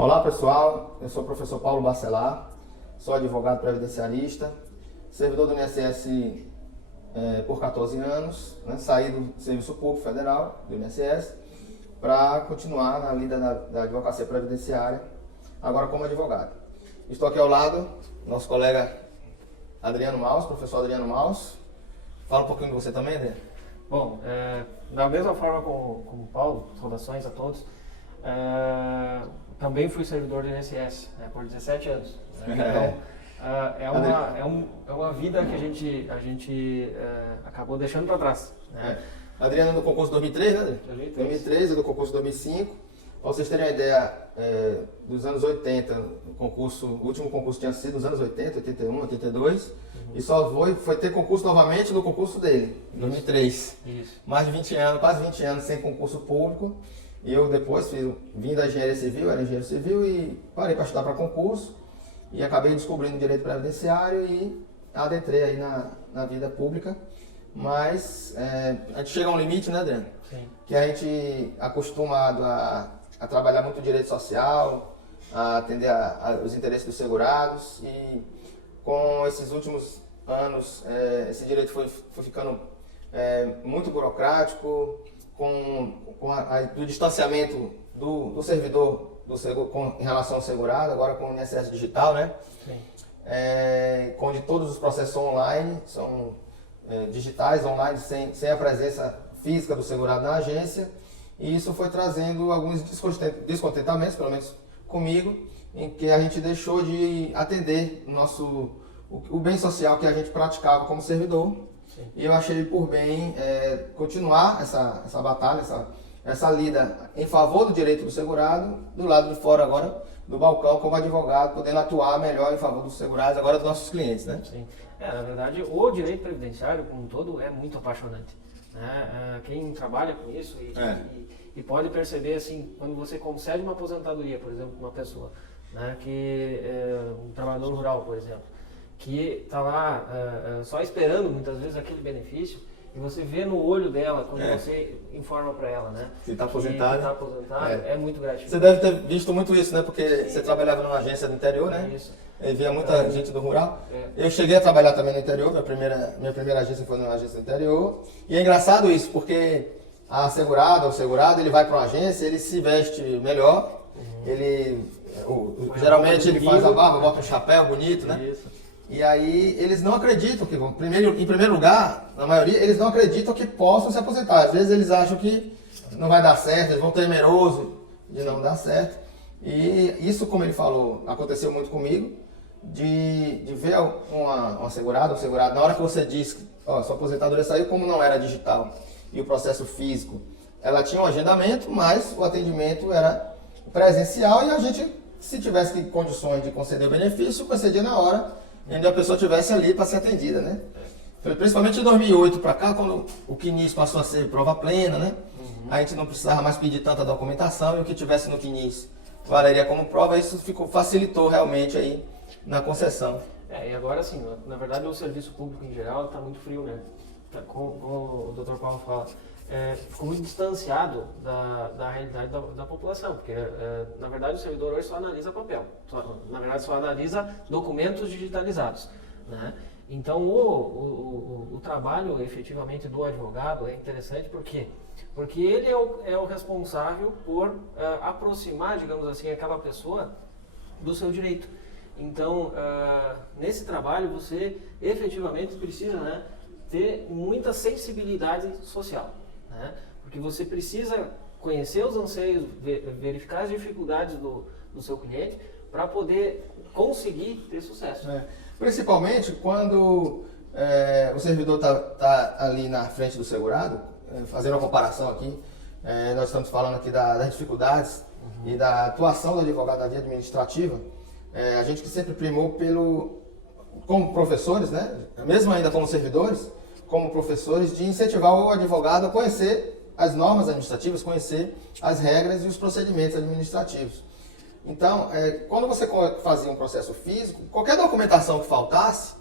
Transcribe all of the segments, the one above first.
Olá pessoal, eu sou o professor Paulo Bacelar, sou advogado previdenciarista, servidor do INSS por 14 anos, né? Saí do Serviço Público Federal, do INSS, para continuar na lida da advocacia previdenciária, agora como advogado. Estou aqui ao lado do nosso colega Adriano Maus, professor Adriano Maus. Fala um pouquinho de você também, Adriano. Bom, da mesma forma como o Paulo, saudações a todos, também fui servidor do INSS por 17 anos. Né? Então, é uma vida que a gente acabou deixando para trás. Né? Adriano é do concurso 2003, né, Adriano? 2003, é do concurso 2005. Para vocês terem uma ideia, dos anos 80, o último concurso tinha sido nos anos 80, 81, 82, e só foi ter concurso novamente no concurso dele, em 2003. Isso. Mais de 20 anos, quase 20 anos sem concurso público. E eu depois vim da engenharia civil, era engenheiro civil, e parei para estudar para concurso, e acabei descobrindo o direito previdenciário e adentrei aí na vida pública. Mas a gente chega a um limite, né, Adriano? Sim. Que a gente é acostumado a trabalhar muito direito social, a atender os interesses dos segurados, e com esses últimos anos esse direito foi ficando muito burocrático, com o distanciamento do servidor em relação ao segurado, agora com o INSS digital, né? Sim. Onde todos os processos são online, são digitais, online, sem a presença física do segurado na agência, e isso foi trazendo alguns descontentamentos, pelo menos comigo, em que a gente deixou de atender o bem social que a gente praticava como servidor. Sim. E eu achei por bem continuar essa batalha, essa lida em favor do direito do segurado, do lado de fora agora, do balcão, como advogado, podendo atuar melhor em favor dos segurados, agora dos nossos clientes, né? Sim. Na verdade, o direito previdenciário como um todo é muito apaixonante. Né? Quem trabalha com isso e pode perceber, assim, quando você concede uma aposentadoria, por exemplo, para uma pessoa, né, que um trabalhador rural, por exemplo, que está lá só esperando muitas vezes aquele benefício, e você vê no olho dela quando você informa para ela, né? Que está aposentado. Que tá aposentado, é muito gratificante. Você deve ter visto muito isso, né? Porque você trabalhava numa agência do interior, né? Isso. E via muita gente do rural. Eu cheguei a trabalhar também no interior, minha primeira agência foi numa agência do interior. E é engraçado isso, porque o segurado, ele vai para uma agência, ele se veste melhor, geralmente ele faz a barba, bota um chapéu bonito, né? Isso. E aí eles não acreditam que vão, em primeiro lugar, na maioria, eles não acreditam que possam se aposentar. Às vezes eles acham que não vai dar certo, eles vão temeroso de não dar certo. E isso, como ele falou, aconteceu muito comigo, de ver um segurado, na hora que você diz que sua aposentadoria saiu, como não era digital e o processo físico, ela tinha um agendamento, mas o atendimento era presencial, e a gente, se tivesse condições de conceder o benefício, concedia na hora, onde a pessoa estivesse ali para ser atendida, né? Principalmente em 2008 para cá, quando o CNIS passou a ser prova plena, né? A gente não precisava mais pedir tanta documentação, e o que tivesse no CNIS valeria como prova. Isso facilitou realmente aí na concessão. E agora sim, na verdade o serviço público em geral está muito frio, né? Como o Dr. Paulo fala, ficou muito distanciado da realidade da população, porque na verdade o servidor hoje só analisa papel, só analisa documentos digitalizados, né? Então o trabalho efetivamente do advogado é interessante porque ele é o responsável por aproximar, digamos assim, aquela pessoa do seu direito. Então, nesse trabalho você efetivamente precisa, né, ter muita sensibilidade social, né? Porque você precisa conhecer os anseios, verificar as dificuldades do seu cliente para poder conseguir ter sucesso. Principalmente quando o servidor está ali na frente do segurado, fazendo uma comparação aqui, nós estamos falando aqui das dificuldades e da atuação do advogado na via administrativa. A gente que sempre primou como professores, né, mesmo ainda como servidores, como professores, de incentivar o advogado a conhecer as normas administrativas, conhecer as regras e os procedimentos administrativos. Então, quando você fazia um processo físico, qualquer documentação que faltasse,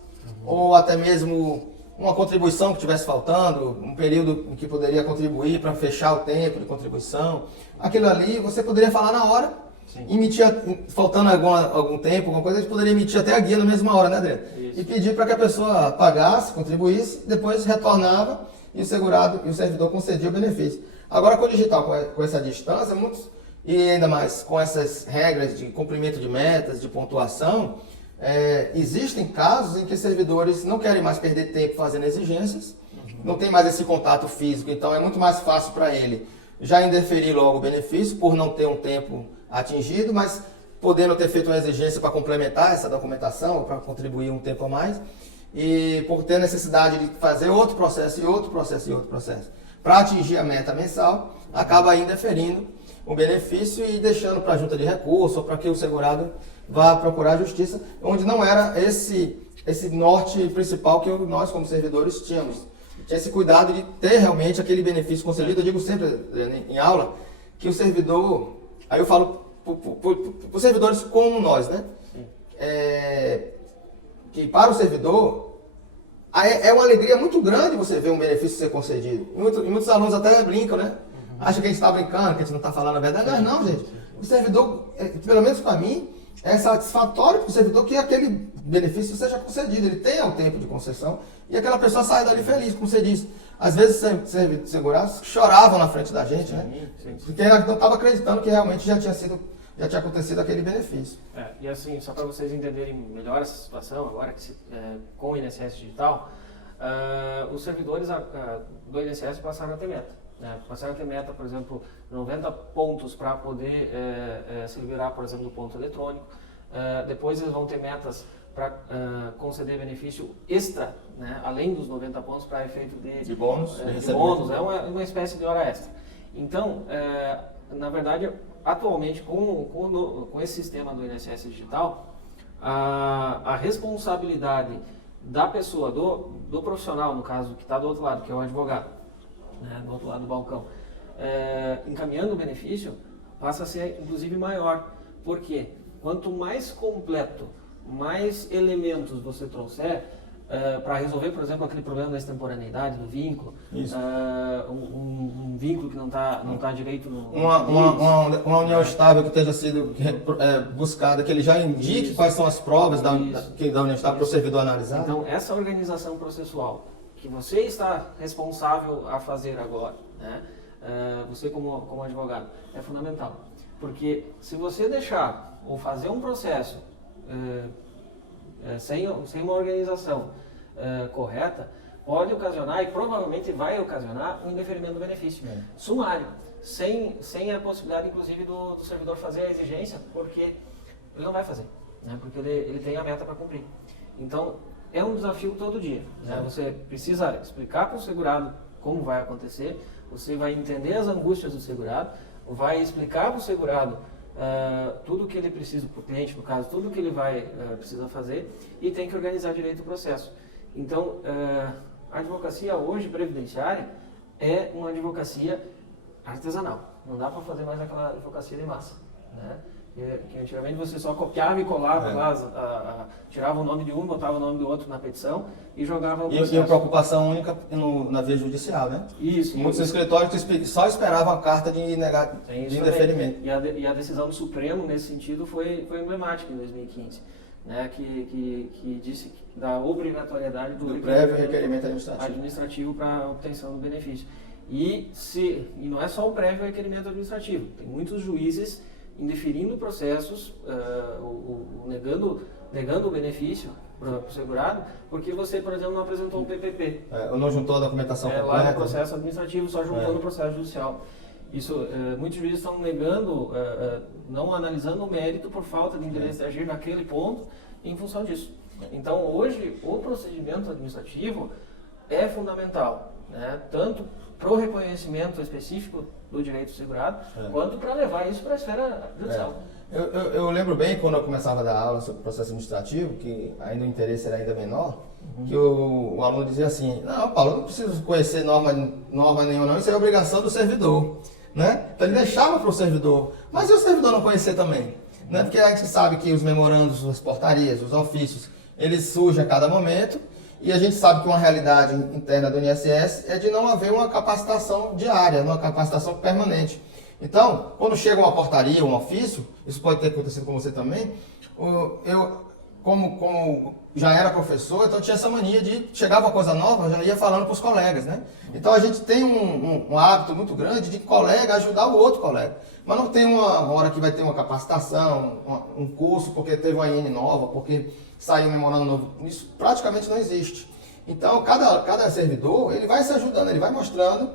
ou até mesmo uma contribuição que estivesse faltando, um período em que poderia contribuir para fechar o tempo de contribuição, aquilo ali você poderia falar na hora, Sim. emitir, faltando algum tempo, alguma coisa, a gente poderia emitir até a guia na mesma hora, né, Adriano? Isso. E pedir para que a pessoa pagasse, contribuísse, depois retornava e o segurado e o servidor concedia o benefício. Agora com o digital, com essa distância, e ainda mais com essas regras de cumprimento de metas, de pontuação, existem casos em que servidores não querem mais perder tempo fazendo exigências, não tem mais esse contato físico, então é muito mais fácil para ele já indeferir logo o benefício por não ter um tempo atingido, mas podendo ter feito uma exigência para complementar essa documentação, para contribuir um tempo a mais, e por ter necessidade de fazer outro processo e outro processo e outro processo. Para atingir a meta mensal, acaba indeferindo o benefício e deixando para a junta de recurso ou para que o segurado vá procurar a justiça, onde não era esse norte principal que nós, como servidores, tínhamos. Tinha esse cuidado de ter realmente aquele benefício concedido. Eu digo sempre em aula que o servidor, aí eu falo para os servidores como nós, né? Que para o servidor é uma alegria muito grande você ver um benefício ser concedido. E muitos alunos até brincam, né? Acham que a gente está brincando, que a gente não está falando a verdade. Mas não, gente. O servidor, pelo menos para mim, é satisfatório para o servidor que aquele benefício seja concedido. Ele tenha o tempo de concessão e aquela pessoa saia dali feliz, como você disse. Às vezes, segurados choravam na frente da gente, né? Porque não estava acreditando que realmente já tinha acontecido aquele benefício. E assim, só para vocês entenderem melhor essa situação, agora que com o INSS digital, os servidores do INSS passaram a ter meta. Passaram a ter meta, por exemplo, 90 pontos para poder se liberar, por exemplo, do ponto eletrônico. Depois eles vão ter metas para conceder benefício extra, né, além dos 90 pontos para efeito de bônus. De bônus, é uma espécie de hora extra. Então, na verdade, atualmente, com esse sistema do INSS digital, a responsabilidade da pessoa, do profissional, no caso, que está do outro lado, que é o advogado, né, do outro lado do balcão, encaminhando o benefício, passa a ser, inclusive, maior. Por quê? Quanto mais completo, mais elementos você trouxer, para resolver, por exemplo, aquele problema da extemporaneidade do vínculo, um vínculo que não tá direito no... Uma união estável que esteja sido buscada, que ele já indique quais são as provas da união estável para o servidor analisar. Então, essa organização processual que você está responsável a fazer agora, né, você como advogado, é fundamental. Porque se você deixar ou fazer um processo sem uma organização correta, pode ocasionar, e provavelmente vai ocasionar, um indeferimento do benefício sumário, sem a possibilidade, inclusive, do servidor fazer a exigência, porque ele não vai fazer, né, porque ele tem a meta para cumprir. Então, é um desafio todo dia, né? Você precisa explicar para o segurado como vai acontecer, você vai entender as angústias do segurado, vai explicar para o segurado tudo o que ele precisa, para o cliente, no caso, tudo o que ele precisa fazer, e tem que organizar direito o processo. Então, a advocacia hoje previdenciária é uma advocacia artesanal, não dá para fazer mais aquela advocacia de massa, né? Que antigamente você só copiava e colava lá, tirava o nome de um, botava o nome do outro na petição e jogava o processo. E a preocupação única na via judicial, né? Isso. Muitos escritórios só esperavam a carta de indeferimento. E a decisão do Supremo, nesse sentido, foi emblemática em 2015, né? Que disse da obrigatoriedade do prévio requerimento administrativo para obtenção do benefício. E não é só o prévio requerimento administrativo, tem muitos juízes indeferindo processos, negando o benefício para o segurado, porque você, por exemplo, não apresentou o PPP. Ou não juntou a documentação completa. Lá no processo administrativo, só juntou no processo judicial. Isso, muitos juízes estão negando, não analisando o mérito por falta de interesse de agir naquele ponto em função disso. Então, hoje, o procedimento administrativo é fundamental, né? Tanto para o reconhecimento específico do direito segurado, quanto para levar isso para a esfera judicial. Eu lembro bem quando eu começava a dar aula sobre processo administrativo, que ainda o interesse era ainda menor, que o aluno dizia assim: não, Paulo, eu não preciso conhecer norma nenhuma não, isso é obrigação do servidor, né? Então ele deixava para o servidor, mas e o servidor não conhecer também? Né? Porque a gente sabe que os memorandos, as portarias, os ofícios, eles surgem a cada momento, e a gente sabe que uma realidade interna do INSS é de não haver uma capacitação diária, uma capacitação permanente. Então, quando chega uma portaria, um ofício, isso pode ter acontecido com você também, eu, como já era professor, então tinha essa mania de, chegava uma coisa nova, eu já ia falando para os colegas, né? Então a gente tem um hábito muito grande de colega ajudar o outro colega. Mas não tem uma hora que vai ter uma capacitação, um curso, porque teve uma IN nova, porque saiu um memorando novo. Isso praticamente não existe. Então, cada servidor, ele vai se ajudando, ele vai mostrando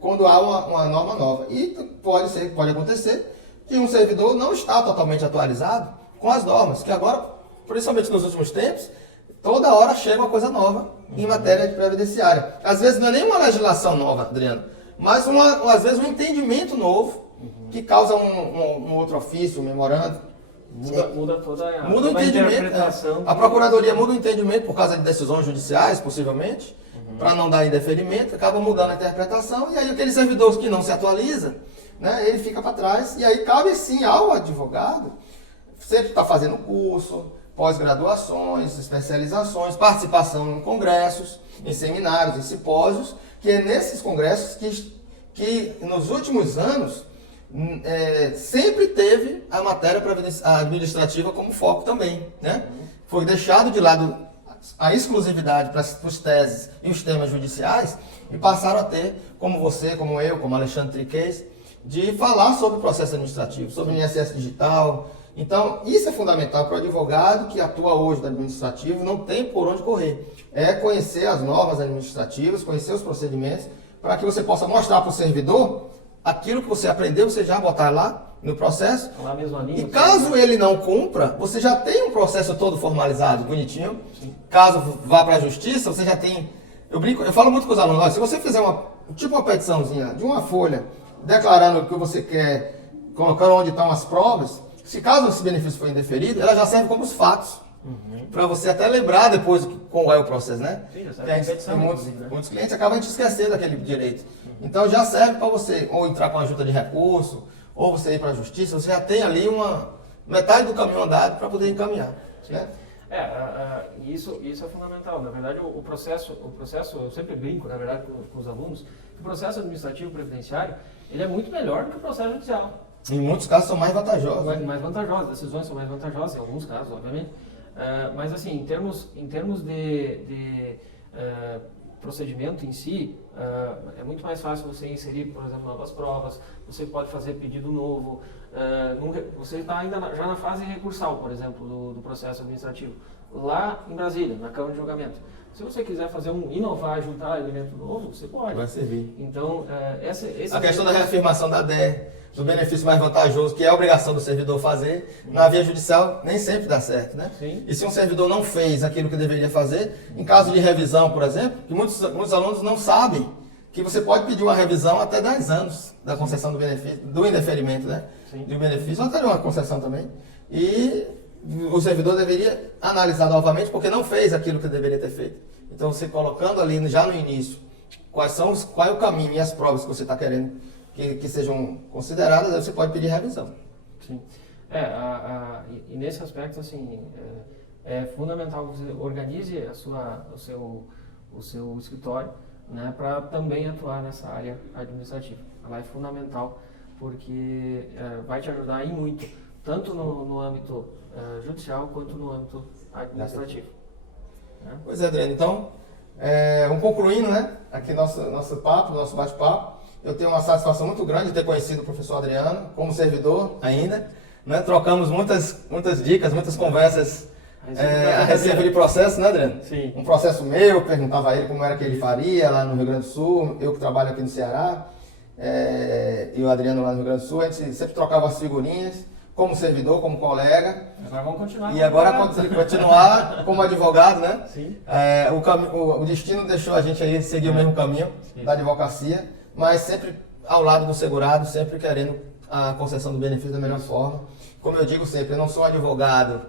quando há uma norma nova. E pode acontecer que um servidor não está totalmente atualizado com as normas, que agora, principalmente nos últimos tempos, toda hora chega uma coisa nova em matéria de previdenciária. Às vezes não é nem uma legislação nova, Adriano, mas às vezes um entendimento novo que causa um outro ofício, um memorando. Muda toda muda o entendimento. A Procuradoria muda o entendimento por causa de decisões judiciais, possivelmente, para não dar indeferimento, acaba mudando a interpretação, e aí aquele servidor que não se atualiza, né, ele fica para trás, e aí cabe sim ao advogado sempre estar fazendo curso, pós-graduações, especializações, participação em congressos, em seminários, em simpósios, que é nesses congressos que nos últimos anos sempre teve a matéria administrativa como foco também, né? Foi deixado de lado a exclusividade para os teses e os temas judiciais e passaram a ter, como você, como eu, como Alexandre Triquez, de falar sobre o processo administrativo, sobre o INSS digital. Então, isso é fundamental para o advogado que atua hoje no administrativo, não tem por onde correr. É conhecer as normas administrativas, conhecer os procedimentos, para que você possa mostrar para o servidor aquilo que você aprendeu, você já botar lá no processo. Lá mesmo ali, e caso ele não cumpra, você já tem um processo todo formalizado, bonitinho. Sim. Caso vá para a justiça, você já tem... Eu falo muito com os alunos, olha, se você fizer uma petiçãozinha de uma folha, declarando o que você quer, colocando onde estão as provas, se caso esse benefício for indeferido, ela já serve como os fatos. Para você até lembrar depois qual é o processo, né? Sim, já serve muitos clientes acabam de esquecer daquele direito. Então já serve para você ou entrar com a junta de recurso, ou você ir para a justiça, você já tem ali metade do caminho andado para poder encaminhar. Né? Isso é fundamental. Na verdade, o processo, eu sempre brinco, na verdade, com os alunos, que o processo administrativo previdenciário, ele é muito melhor do que o processo judicial. Em muitos casos são mais vantajosos. Mais vantajosas, decisões são mais vantajosas, em alguns casos, obviamente. Mas assim, em termos de procedimento em si, é muito mais fácil você inserir, por exemplo, novas provas, você pode fazer pedido novo, você está ainda já na fase recursal, por exemplo, do processo administrativo, lá em Brasília, na Câmara de Julgamento. Se você quiser fazer inovar, juntar elemento novo, você pode. Vai servir. Então, a questão da reafirmação da DER, do benefício mais vantajoso, que é a obrigação do servidor fazer, na via judicial nem sempre dá certo, né? Sim. E se um servidor não fez aquilo que deveria fazer, em caso de revisão, por exemplo, que muitos alunos não sabem que você pode pedir uma revisão até 10 anos da concessão do benefício, do indeferimento, né? Sim. Do benefício, ou até de uma concessão também. E o servidor deveria analisar novamente porque não fez aquilo que deveria ter feito. Então, você colocando ali já no início qual é o caminho e as provas que você está querendo que sejam consideradas, aí você pode pedir revisão. Sim. E nesse aspecto, assim, é fundamental que você organize o seu escritório, né, para também atuar nessa área administrativa. Ela é fundamental porque vai te ajudar em muito, tanto no âmbito judicial quanto no âmbito administrativo. Né? Pois é, Adriano. Então, concluindo, né, aqui nosso bate-papo, eu tenho uma satisfação muito grande de ter conhecido o professor Adriano, como servidor ainda. Né? Trocamos muitas dicas, muitas conversas a respeito de processo, né, Adriano? Sim. Um processo meu, eu perguntava a ele como era que ele faria lá no Rio Grande do Sul, eu que trabalho aqui no Ceará, e o Adriano lá no Rio Grande do Sul, a gente sempre trocava as figurinhas, como servidor, como colega. Agora vamos continuar. E agora continuar como advogado, né? Sim. O destino deixou a gente aí seguir o mesmo caminho da advocacia, mas sempre ao lado do segurado, sempre querendo a concessão do benefício da melhor forma. Como eu digo sempre, eu não sou um advogado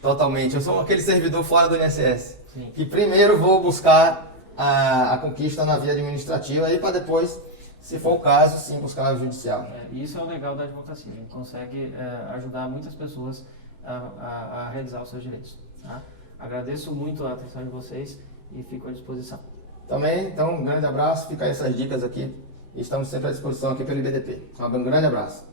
totalmente, eu sou aquele servidor fora do INSS, que primeiro vou buscar a conquista na via administrativa e para depois, se for o caso, sim, buscar a judicial. E isso é o legal da advocacia, a gente consegue ajudar muitas pessoas a realizar os seus direitos. Tá? Agradeço muito a atenção de vocês e fico à disposição. Também, então, um grande abraço, fica aí essas dicas aqui e estamos sempre à disposição aqui pelo IBDP. Um grande abraço.